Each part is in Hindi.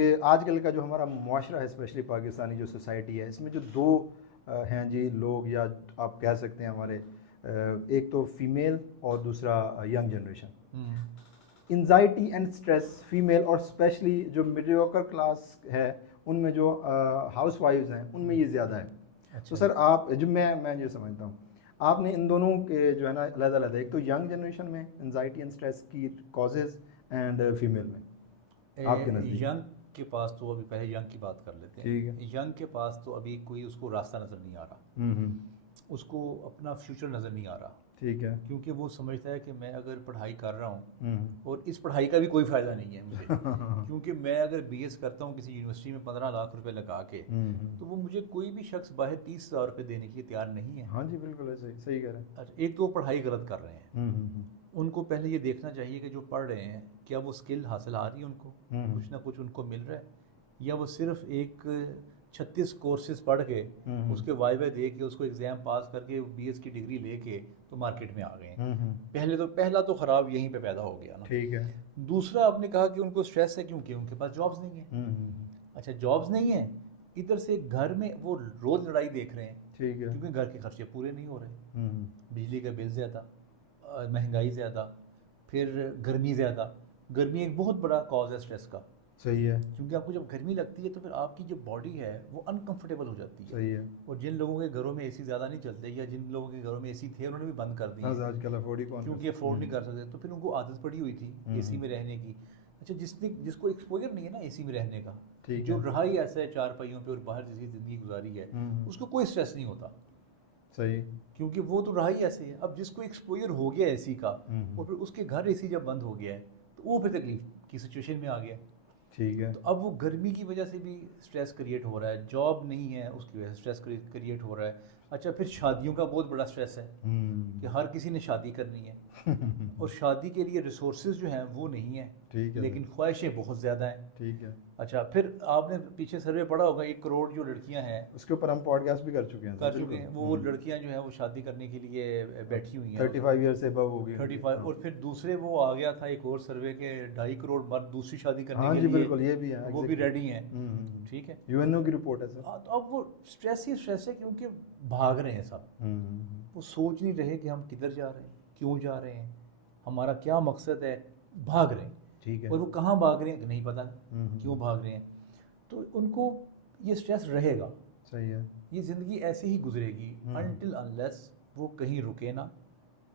ये आजकल का जो हमारा मुआशरा है, स्पेशली पाकिस्तानी जो सोसाइटी है, इसमें जो दो हैं जी लोग, या आप कह सकते हैं हमारे एक तो फीमेल और दूसरा young generation. Anxiety and stress female और स्पेशली जो मीडियोकर क्लास है उनमें, जो हाउस वाइफ्स हैं उनमें ये ज़्यादा है। अच्छा। तो सर आप जो मैं ये समझता हूँ, आपने इन दोनों के जो है ना अलग अलग, एक तो यंग जनरेशन में एंजाइटी एंड स्ट्रेस की कॉजेज़ एंड फीमेल में आपके नज़दीक। यंग के पास तो अभी पहले यंग की बात कर लेते ठीक हैं। है। यंग के पास तो अभी कोई उसको रास्ता नज़र नहीं आ रहा, उसको अपना फ्यूचर नज़र नहीं आ रहा। ठीक है। क्योंकि वो समझता है कि मैं अगर पढ़ाई कर रहा हूँ और इस पढ़ाई का भी कोई फ़ायदा नहीं है मुझे क्योंकि मैं अगर बीएस करता हूँ किसी यूनिवर्सिटी में 15 लाख रुपए लगा के, तो वो मुझे कोई भी शख्स बाहर 30,000 रुपये देने के लिए तैयार नहीं है। हाँ जी, बिल्कुल ऐसे सही कह रहे हैं। अच्छा, एक तो वो पढ़ाई गलत कर रहे हैं। उनको पहले ये देखना चाहिए कि जो पढ़ रहे हैं क्या वो स्किल हासिल आ रही है उनको, कुछ ना कुछ उनको मिल रहा है, या वो सिर्फ एक 36 कोर्सेज पढ़ के उसके वाइवा दे के उसको एग्ज़ाम पास करके बीएस की डिग्री लेके तो मार्केट में आ गए हैं। पहला तो ख़राब यहीं पे पैदा हो गया ना। ठीक है। दूसरा आपने कहा कि उनको स्ट्रेस है क्योंकि उनके पास जॉब्स नहीं है। अच्छा, जॉब्स नहीं है, इधर से घर में वो रोज़ लड़ाई देख रहे हैं। ठीक है। क्योंकि घर के खर्चे पूरे नहीं हो रहे, बिजली का बिल ज़्यादा, महंगाई ज़्यादा, फिर गर्मी ज़्यादा। गर्मी एक बहुत बड़ा कॉज है स्ट्रेस का। सही है। क्योंकि आपको जब गर्मी लगती है तो फिर आपकी जो बॉडी है वो अनकंफर्टेबल हो जाती है। सही है। और जिन लोगों के घरों में एसी ज़्यादा नहीं चलते, या जिन लोगों के घरों में एसी थे उन्होंने भी बंद कर दिए आजकल अफोर्ड ही कौन क्योंकि अफोर्ड नहीं कर सकते, तो फिर उनको आदत पड़ी हुई थी एसी में रहने की। अच्छा, जिसको एक्सपोजर नहीं है ना एसी में रहने का, जो रहा ही ऐसा है चार पहियों पे और बाहर जिसकी ज़िंदगी गुजारी है, उसको कोई स्ट्रेस नहीं होता। सही। क्योंकि वो तो रहा ही ऐसे है। अब जिसको एक्सपोजर हो गया एसी का और फिर उसके घर एसी जब बंद हो गया है तो वो फिर तकलीफ की सिचुएशन में आ गया। ठीक है। तो अब वो गर्मी की वजह से भी स्ट्रेस क्रिएट हो रहा है, जॉब नहीं है उसकी वजह से स्ट्रेस क्रिएट हो रहा है। अच्छा, फिर शादियों का बहुत बड़ा स्ट्रेस है कि हर किसी ने शादी करनी है और शादी के लिए रिसोर्सेज जो हैं वो नहीं है, ठीक है, लेकिन ख्वाहिशें बहुत ज़्यादा हैं। ठीक है। अच्छा, फिर आपने पीछे सर्वे पढ़ा होगा 1 करोड़ जो लड़कियां हैं, उसके ऊपर हम पॉडकास्ट भी कर चुके हैं। वो लड़कियां जो हैं वो शादी करने के लिए बैठी हुई हैं 35 ईयर से अबव होगी। 35। और फिर दूसरे वो आ गया था एक और सर्वे के 2.5 करोड़ मर्द दूसरी शादी करने हाँ के जी, लिए, बिल्कुल ये भी है, वो भी रेडी हैं। ठीक है, यूएनओ की रिपोर्ट है सर। हाँ, तो अब वो स्ट्रेस ही स्ट्रेस है क्योंकि भाग रहे हैं सब। वो सोच नहीं रहे कि हम किधर जा रहे हैं, क्यों जा रहे हैं, हमारा क्या मकसद है, भाग रहे हैं। ठीक है। और वो कहाँ भाग रहे हैं नहीं पता क्यों भाग रहे हैं, तो उनको ये स्ट्रेस रहेगा। सही है। ये ज़िंदगी ऐसे ही गुजरेगी अनटिल अनलेस वो कहीं रुके ना,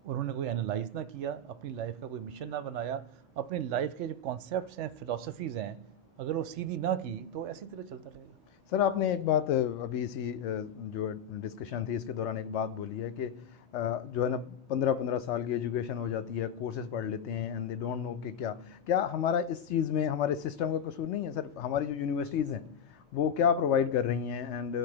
और उन्होंने कोई एनालाइज ना किया, अपनी लाइफ का कोई मिशन ना बनाया, अपनी लाइफ के जो कॉन्सेप्ट्स हैं, फ़िलासफ़ीज़ हैं, अगर वो सीधी ना की तो ऐसी तरह चलता रहेगा। सर आपने एक बात अभी इसी जो डिस्कशन थी इसके दौरान एक बात बोली है कि जो है ना 15-15 साल की एजुकेशन हो जाती है, कोर्सेज पढ़ लेते हैं एंड दे डोंट नो कि क्या हमारा इस चीज़ में हमारे सिस्टम का कसूर नहीं है सर। हमारी जो यूनिवर्सिटीज़ हैं वो क्या प्रोवाइड कर रही हैं, एंड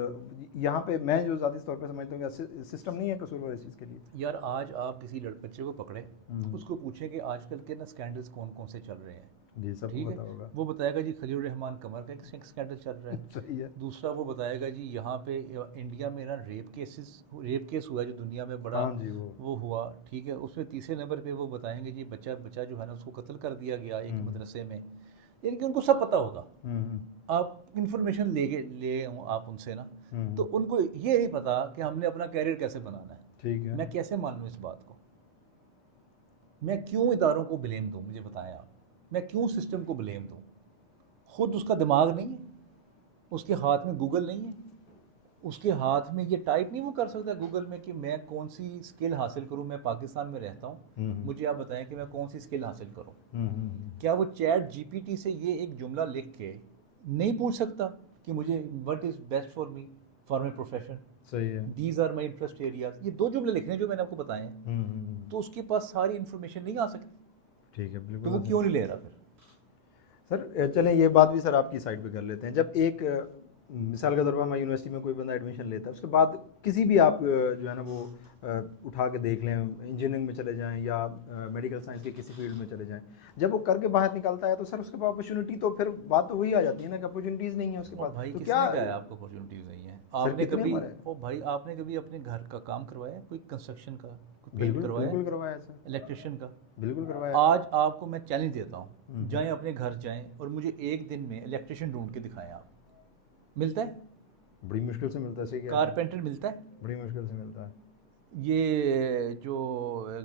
यहाँ पे मैं जो ज़ाती तौर पे समझता हूँ कि सिस्टम नहीं है कसूरवार इस चीज़ के लिए। यार, आज आप किसी बच्चे को पकड़े, उसको पूछें कि आजकल के ना स्कैंडल्स कौन कौन से चल रहे हैं, जी सबको ठीक पता है, होगा। वो बताएगा जी खलील रहमान कमर का एक स्कैंडल चल रहा है। सही है। दूसरा वो बताएगा जी यहाँ पे इंडिया में ना रेप केस हुआ है जो दुनिया में बड़ा हाँ जी, वो हुआ, ठीक है। उसमें तीसरे नंबर पे वो बताएंगे जी बच्चा जो है ना उसको कत्ल कर दिया गया एक मदरसे में। यानी कि उनको सब पता होगा। आप इंफॉर्मेशन ले आप उनसे ना, तो उनको ये नहीं पता कि हमने अपना कैरियर कैसे बनाना है। ठीक है। मैं कैसे मान लूँ इस बात को, मैं क्यों इदारों को ब्लेम दूँ, मुझे बताएं आप, मैं क्यों सिस्टम को ब्लेम दूँ। खुद उसका दिमाग नहीं है, उसके हाथ में गूगल नहीं है, उसके हाथ में ये टाइप नहीं वो कर सकता गूगल में कि मैं कौन सी स्किल हासिल करूं। मैं पाकिस्तान में रहता हूं, मुझे आप बताएं कि मैं कौन सी स्किल हासिल करूं। क्या वो चैट जीपीटी से ये एक जुमला लिख के नहीं पूछ सकता कि मुझे what is best for me for my profession, सही है, these are my interest areas, ये 2 जुमले लिखने जो मैंने आपको बताए हैं, तो उसके पास सारी इन्फॉर्मेशन नहीं आ सकती। ठीक है, तो बिल्कुल। वो क्यों नहीं ले रहा फिर? सर चलें ये बात भी सर आपकी साइड पे कर लेते हैं। जब एक मिसाल के तौर पर हमारी यूनिवर्सिटी में कोई बंदा एडमिशन लेता है, उसके बाद किसी भी आप जो है ना वो उठा के देख लें, इंजीनियरिंग में चले जाएं या मेडिकल साइंस के किसी फील्ड में चले जाएं, जब वो करके बाहर निकलता है तो सर उसके पास अपॉर्चुनिटी तो फिर बात तो वही आ जाती है ना कि अपॉर्चुनिटीज़ नहीं है उसके पास। भाई, तो किसने क्या कहा है आपको अपॉर्चुनिटीज़ नहीं है? सर आपने कितने कभी हमारे ओ भाई आपने कभी अपने घर का काम करवाया, कोई कंस्ट्रक्शन का, पेंट बिल्कुल करवाया बिल्कुल करवाया सर, इलेक्ट्रिशियन का। बिल्कुल करवाया। आज आपको मैं चैलेंज देता हूँ, जाएं अपने घर जाएं और मुझे एक दिन में इलेक्ट्रिशियन ढूंढ के दिखाएं आप। मिलता है? बड़ी मुश्किल से मिलता है, सही कह रहे हैं। कारपेंटर मिलता है? बड़ी मुश्किल से मिलता है। ये जो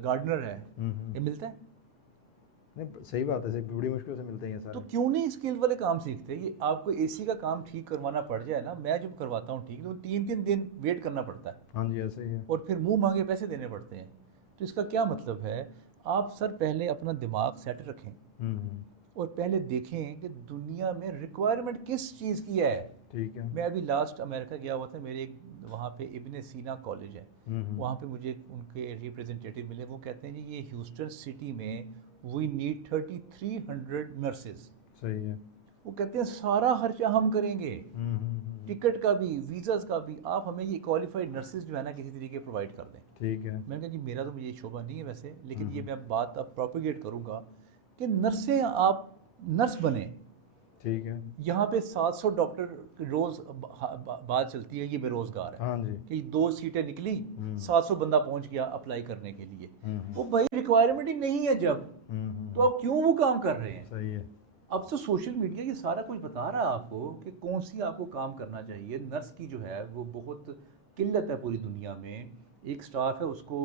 गार्डनर है ये मिलता है? नहीं सही बात है, सही, बड़ी मुश्किल से मिलते हैं तो सारे। क्यों नहीं स्किल वाले काम सीखते? ये आपको एसी का काम ठीक करवाना पड़ जाए ना, मैं जब करवाता हूँ ठीक, तो 3-3 दिन वेट करना पड़ता है हाँ जी ऐसे ही है। और फिर मुंह मांगे पैसे देने पड़ते हैं। तो इसका क्या मतलब है? आप सर पहले अपना दिमाग सेट रखें हम्म, और पहले देखें कि दुनिया में रिक्वायरमेंट किस चीज़ की है। ठीक है। मैं अभी लास्ट अमेरिका गया हुआ था, मेरे एक वहाँ पे इब्ने सीना कॉलेज है, वहाँ पे मुझे उनके रिप्रेजेंटेटिव मिले। वो कहते हैं जी ये ह्यूस्टन सिटी में वी नीड 3300 नर्सेज। सही है। वो कहते हैं सारा खर्चा हम करेंगे, टिकट का भी, वीज़ास का भी, आप हमें ये क्वालिफाइड नर्सेज जो है ना किसी तरीके प्रोवाइड कर दें। ठीक है। मैंने कहा जी मेरा तो मुझे ये शोभा नहीं है वैसे, लेकिन ये मैं बात अब प्रोपिगेट करूँगा कि नर्सें, आप नर्स बने। ठीक है। यहाँ पे 700 डॉक्टर रोज़ बात चलती है, ये बेरोज़गार है हाँ जी। कि 2 सीटें निकली, 700 बंदा पहुँच गया अप्लाई करने के लिए। हम्म, वो भाई रिक्वायरमेंट ही नहीं है जब, तो आप क्यों वो काम कर रहे हैं? सही है। अब तो सोशल मीडिया ये सारा कुछ बता रहा है आपको कि कौन सी आपको काम करना चाहिए। नर्स की जो है वो बहुत किल्लत है पूरी दुनिया में। एक स्टाफ है उसको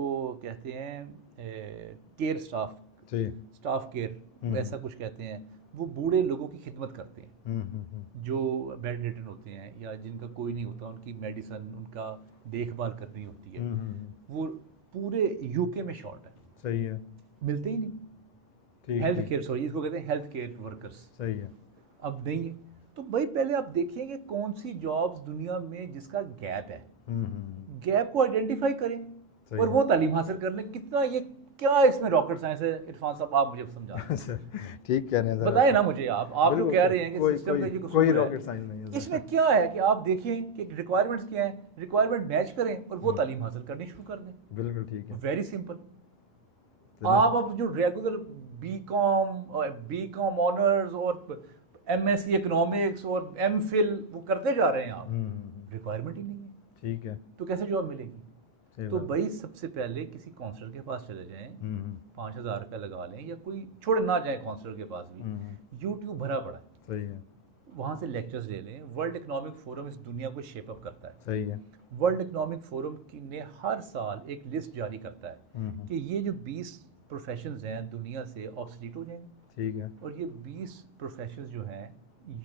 कहते हैं केयर स्टाफ, सही। स्टाफ केयर ऐसा कुछ कहते हैं। वो बूढ़े लोगों की खिदमत करते हैं जो बेड रिटन होते हैं या जिनका कोई नहीं होता, उनकी मेडिसन, उनका देखभाल करनी होती है। वो पूरे यूके में शॉर्ट है, सही है। मिलते ही नहीं। ठीक हेल्थ है। केयर, सॉरी इसको कहते हैं हेल्थ केयर वर्कर्स। सही है। अब नहीं है। तो भाई पहले आप देखिए कि कौन सी जॉब्स दुनिया में जिसका गैप है, गैप को आइडेंटिफाई करें और वो तालीम हासिल कर लें। कितना ये क्या इसमें रॉकेट साइंस है? इरफान साहब आप मुझे समझा सर ठीक कह रहे हैं सर, बताएं ना मुझे। आप जो कह रहे हैं कि सिस्टम में जो कोई रॉकेट साइंस नहीं है इसमें क्या है कि आप देखिए कि रिक्वायरमेंट्स क्या है, रिक्वायरमेंट मैच करें और वो तालीम हासिल करनी शुरू कर दें। बिल्कुल ठीक है। Very simple. आप अब जो रेगुलर बीकॉम ऑनर्स और एमएससी इकोनॉमिक्स और एमफिल वो करते जा रहे हैं, आप रिक्वायरमेंट ही नहीं है, ठीक है। तो कैसे जॉब मिलेगी? तो बात। भाई सबसे पहले किसी काउंसलर के पास चले जाएं, 5,000 रुपया लगा लें, या कोई छोड़े ना जाए काउंसलर के पास भी, यूट्यूब भरा पड़ा है, सही है। वहाँ से लेक्चर्स ले लें। वर्ल्ड इकोनॉमिक फोरम इस दुनिया को शेप अप करता है। सही है। वर्ल्ड इकोनॉमिक फोरम ने हर साल एक लिस्ट जारी करता है कि ये जो 20 प्रोफेशंस हैं दुनिया से ऑब्सलीट हो जाएंगे। ठीक है। और ये 20 प्रोफेशंस जो हैं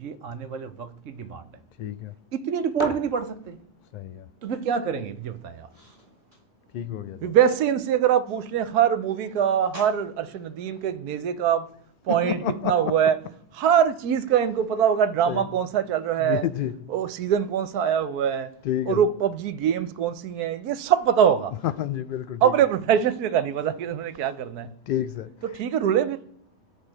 ये आने वाले वक्त की डिमांड है। ठीक है। इतनी रिपोर्ट भी नहीं पढ़ सकते, सही है। तो फिर क्या करेंगे मुझे बताएं आप। ठीक हो गया। वैसे इनसे अगर आप पूछ लें हर मूवी का, हर अरशद नदीम के नेज़े का पॉइंट कितना हुआ है, हर चीज़ का इनको पता होगा। ड्रामा कौन सा चल रहा है, और सीजन कौन सा आया हुआ है, और वो पबजी गेम्स कौन सी हैं, ये सब पता होगा। हाँ जी बिल्कुल। अपने प्रोफेशन का नहीं पता कि उन्होंने क्या करना है। ठीक सर। तो ठीक है, रुले फिर।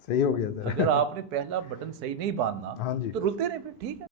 सही हो गया सर। अगर आपने पहला बटन सही नहीं बांधना हाँ जी, तो रुलते रहे फिर, ठीक है।